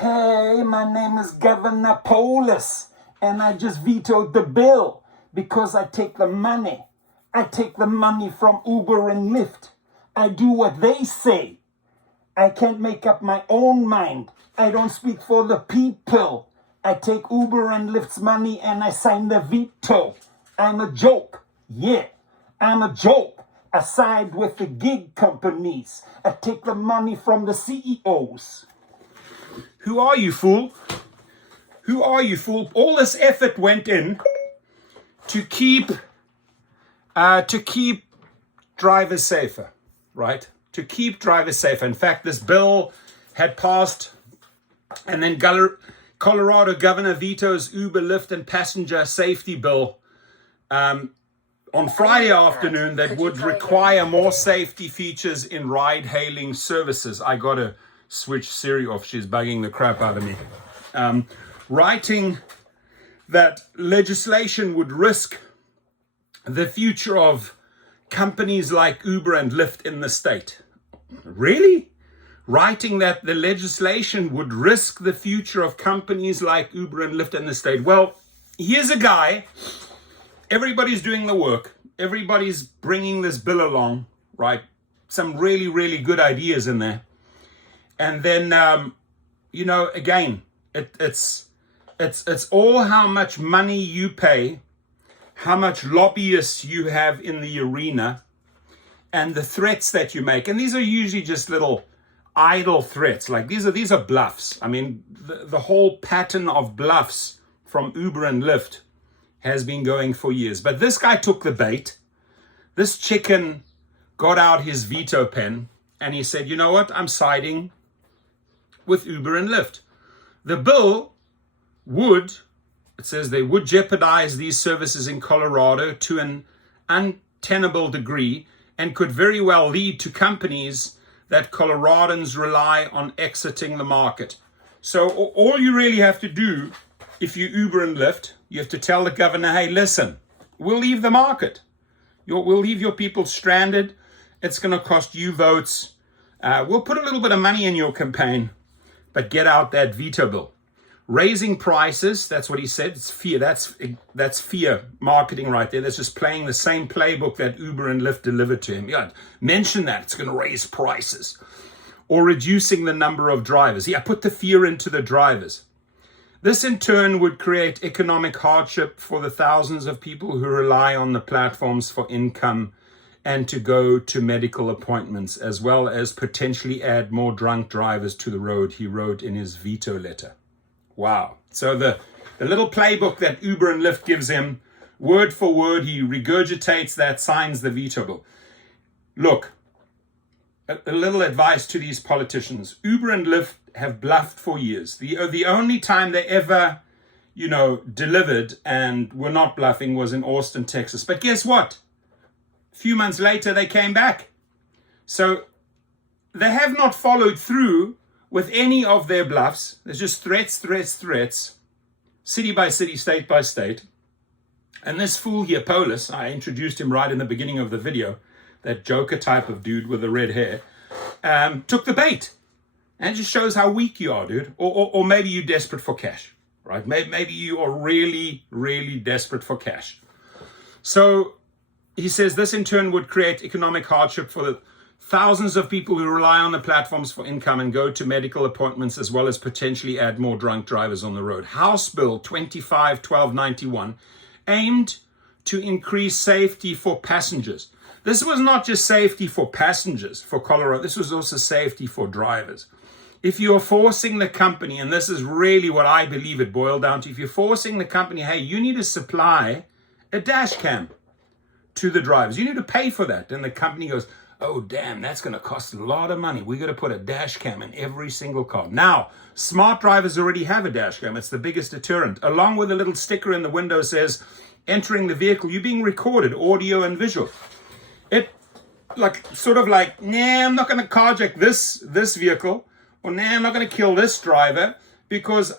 Hey, my name is Governor Polis, and I just vetoed the bill because I take the money. I take the money from Uber and Lyft. I do what they say. I can't make up my own mind. I don't speak for the people. I take Uber and Lyft's money and I sign the veto. I'm a joke. Yeah, I'm a joke. I side with the gig companies. I take the money from the CEOs. Who are you, fool? Who are you, fool? All this effort went in to keep drivers safer, right? To keep drivers safer. In fact, this bill had passed, and then Colorado governor vetoes Uber, Lyft, and passenger safety bill on Friday afternoon that would require more safety features in ride-hailing services. I got to switch Siri off. She's bugging the crap out of me. Writing that legislation would risk the future of companies like Uber and Lyft in the state. Really? Writing that the legislation would risk the future of companies like Uber and Lyft in the state. Well, here's a guy. Everybody's doing the work. Everybody's bringing this bill along, right? Some really, really good ideas in there. And then, again, it's all how much money you pay, how much lobbyists you have in the arena, and the threats that you make. And these are usually just little idle threats. Like these are bluffs. I mean, the whole pattern of bluffs from Uber and Lyft has been going for years. But this guy took the bait. This chicken got out his veto pen and he said, you know what? I'm siding with Uber and Lyft. The bill it says they would jeopardize these services in Colorado to an untenable degree and could very well lead to companies that Coloradans rely on exiting the market. So all you really have to do, if you Uber and Lyft, you have to tell the governor, hey, listen, we'll leave the market. We'll leave your people stranded. It's going to cost you votes. We'll put a little bit of money in your campaign, but get out that veto bill. Raising prices, that's what he said. It's fear. That's fear marketing right there. That's just playing the same playbook that Uber and Lyft delivered to him. Yeah, mention that. It's going to raise prices. Or reducing the number of drivers. Yeah, put the fear into the drivers. This in turn would create economic hardship for the thousands of people who rely on the platforms for income and to go to medical appointments, as well as potentially add more drunk drivers to the road, he wrote in his veto letter. Wow. So the little playbook that Uber and Lyft gives him, word for word, he regurgitates that, signs the veto bill. Look, a little advice to these politicians. Uber and Lyft have bluffed for years. The only time they ever, delivered and were not bluffing was in Austin, Texas. But guess what? A few months later, they came back. So they have not followed through with any of their bluffs. There's just threats, city by city, state by state. And this fool here, Polis, I introduced him right in the beginning of the video, that Joker type of dude with the red hair, took the bait. And it just shows how weak you are, dude. Or maybe you're desperate for cash, right? Maybe you are really, really desperate for cash. So he says this in turn would create economic hardship for the thousands of people who rely on the platforms for income and go to medical appointments, as well as potentially add more drunk drivers on the road. House Bill 25-1291 aimed to increase safety for passengers. This was not just safety for passengers for Colorado. This was also safety for drivers. If you're forcing the company, and this is really what I believe it boiled down to, if you're forcing the company, hey, you need to supply a dash cam to the drivers. You need to pay for that. And the company goes, oh, damn, that's going to cost a lot of money. We got to put a dash cam in every single car. Now, smart drivers already have a dash cam. It's the biggest deterrent. Along with a little sticker in the window says, entering the vehicle, you're being recorded, audio and visual. It nah, I'm not going to carjack this vehicle, or nah, I'm not going to kill this driver, because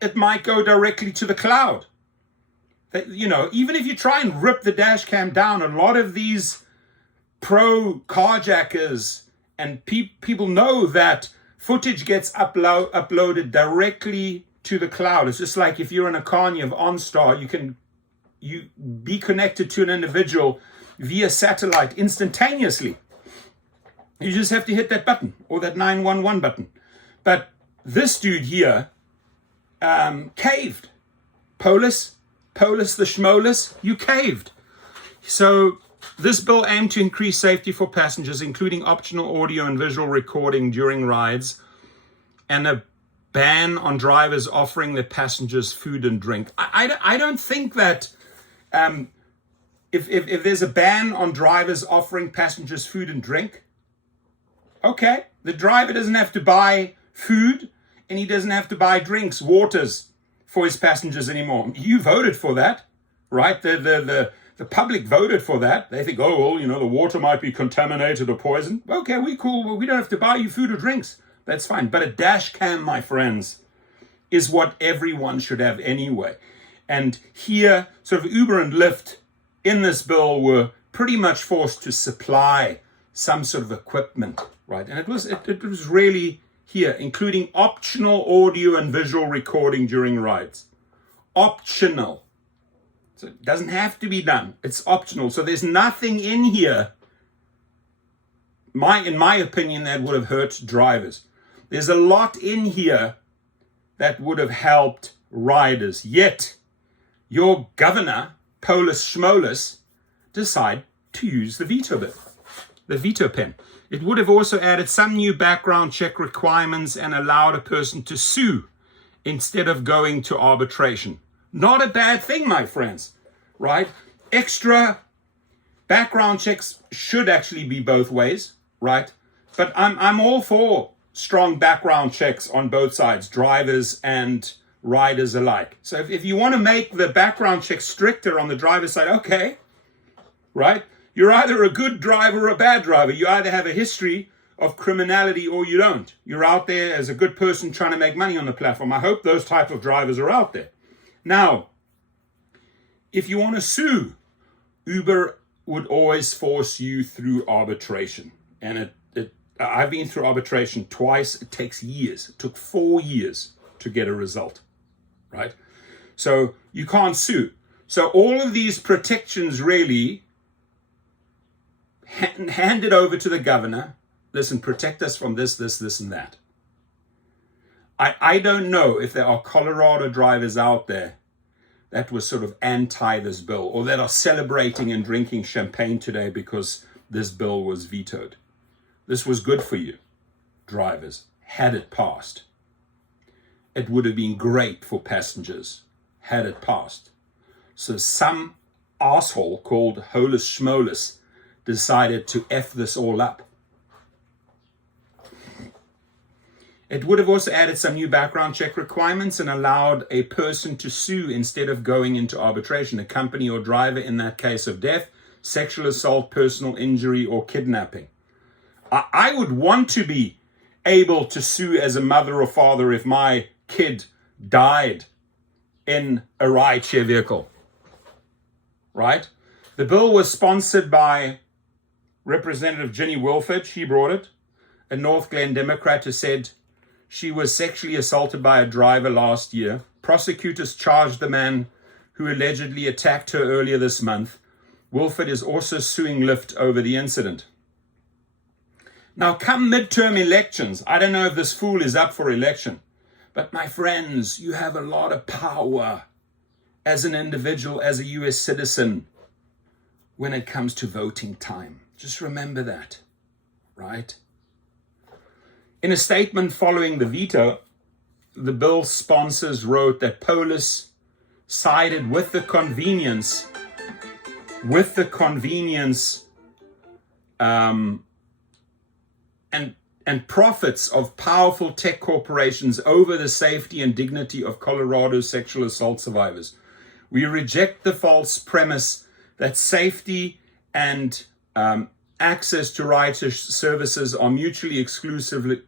it might go directly to the cloud. Even if you try and rip the dash cam down, a lot of these pro carjackers and people know that Footage gets uploaded directly to the cloud. It's just like if you're in a car and you have OnStar, you be connected to an individual via satellite instantaneously. You just have to hit that button or that 911 button. But this dude here caved. Polis the schmolis, you caved. So this bill aimed to increase safety for passengers, including optional audio and visual recording during rides, and a ban on drivers offering their passengers food and drink. I don't think that if there's a ban on drivers offering passengers food and drink, okay, the driver doesn't have to buy food and he doesn't have to buy drinks, waters for his passengers anymore. You voted for that, right? The public voted for that. They think, oh, well, the water might be contaminated or poisoned. Okay, we cool. Well, we don't have to buy you food or drinks. That's fine. But a dash cam, my friends, is what everyone should have anyway. And here, sort of Uber and Lyft in this bill were pretty much forced to supply some sort of equipment, right? And it was really here, including optional audio and visual recording during rides. Optional. So it doesn't have to be done. It's optional. So there's nothing in here, in my opinion, that would have hurt drivers. There's a lot in here that would have helped riders. Yet, your governor, Polis Schmolis, decide to use the veto bill, the veto pen. It would have also added some new background check requirements and allowed a person to sue instead of going to arbitration. Not a bad thing, my friends, right? Extra background checks should actually be both ways, right? But I'm all for strong background checks on both sides, drivers and riders alike. So if you want to make the background check stricter on the driver's side, okay, right? You're either a good driver or a bad driver. You either have a history of criminality or you don't. You're out there as a good person trying to make money on the platform. I hope those type of drivers are out there. Now, if you want to sue, Uber would always force you through arbitration. And I've been through arbitration twice. It takes years. It took 4 years to get a result, right? So you can't sue. So all of these protections really hand it over to the governor. Listen, protect us from this, and that. I don't know if there are Colorado drivers out there that were sort of anti this bill or that are celebrating and drinking champagne today because this bill was vetoed. This was good for you, drivers, had it passed. It would have been great for passengers had it passed. So some asshole called Holus Schmolis decided to F this all up. It would have also added some new background check requirements and allowed a person to sue instead of going into arbitration, a company or driver in that case of death, sexual assault, personal injury, or kidnapping. I would want to be able to sue as a mother or father if my kid died in a rideshare vehicle, right? The bill was sponsored by Representative Ginny Wilford. She brought it, a North Glen Democrat who said she was sexually assaulted by a driver last year. Prosecutors charged the man who allegedly attacked her earlier this month. Wilford is also suing Lyft over the incident. Now, come midterm elections, I don't know if this fool is up for election, but my friends, you have a lot of power as an individual, as a US citizen, when it comes to voting time. Just remember that, right? In a statement following the veto, the bill's sponsors wrote that Polis sided with the convenience and profits of powerful tech corporations over the safety and dignity of Colorado sexual assault survivors. We reject the false premise that safety and access to rider services are mutually exclusively,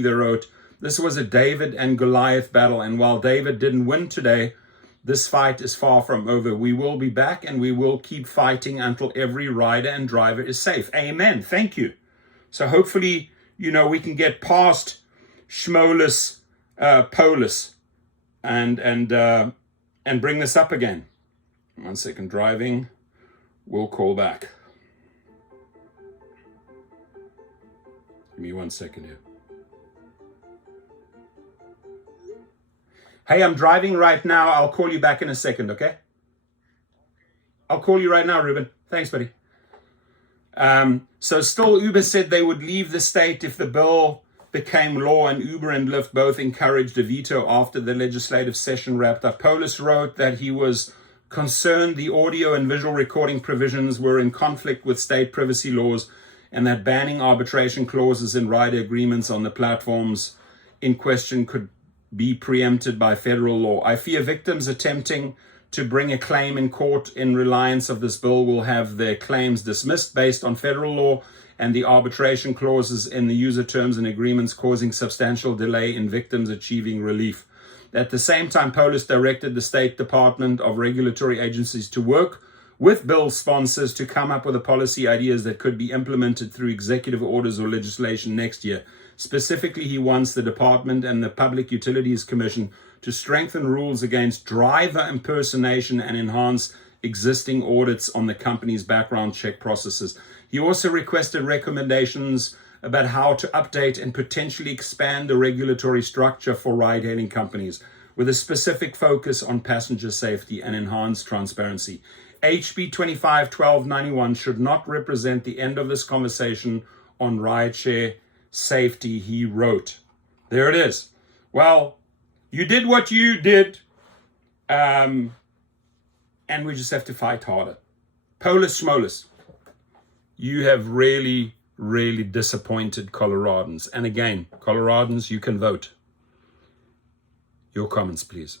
they wrote. This was a David and Goliath battle, and while David didn't win today, this fight is far from over. We will be back and we will keep fighting until every rider and driver is safe. Amen. Thank you. So hopefully we can get past Schmolis, Polis, and bring this up again. 1 second, driving. We'll call back. Give me 1 second here. Hey, I'm driving right now. I'll call you back in a second, okay? I'll call you right now, Ruben. Thanks, buddy. So still, Uber said they would leave the state if the bill became law, and Uber and Lyft both encouraged a veto after the legislative session wrapped up. Polis wrote that he was concerned the audio and visual recording provisions were in conflict with state privacy laws, and that banning arbitration clauses in rider agreements on the platforms in question could be preempted by federal law. I fear victims attempting to bring a claim in court in reliance of this bill will have their claims dismissed based on federal law and the arbitration clauses in the user terms and agreements, causing substantial delay in victims achieving relief. At the same time, Polis directed the State Department of regulatory agencies to work with bill sponsors to come up with a policy ideas that could be implemented through executive orders or legislation next year. Specifically, he wants the department and the Public Utilities Commission to strengthen rules against driver impersonation and enhance existing audits on the company's background check processes. He also requested recommendations about how to update and potentially expand the regulatory structure for ride-hailing companies with a specific focus on passenger safety and enhanced transparency. HB 25-1291 should not represent the end of this conversation on rideshare safety, he wrote. There it is. Well, you did what you did, and we just have to fight harder. Polis Schmolis, you have really disappointed Coloradans. And again, Coloradans, you can vote. Your comments, please.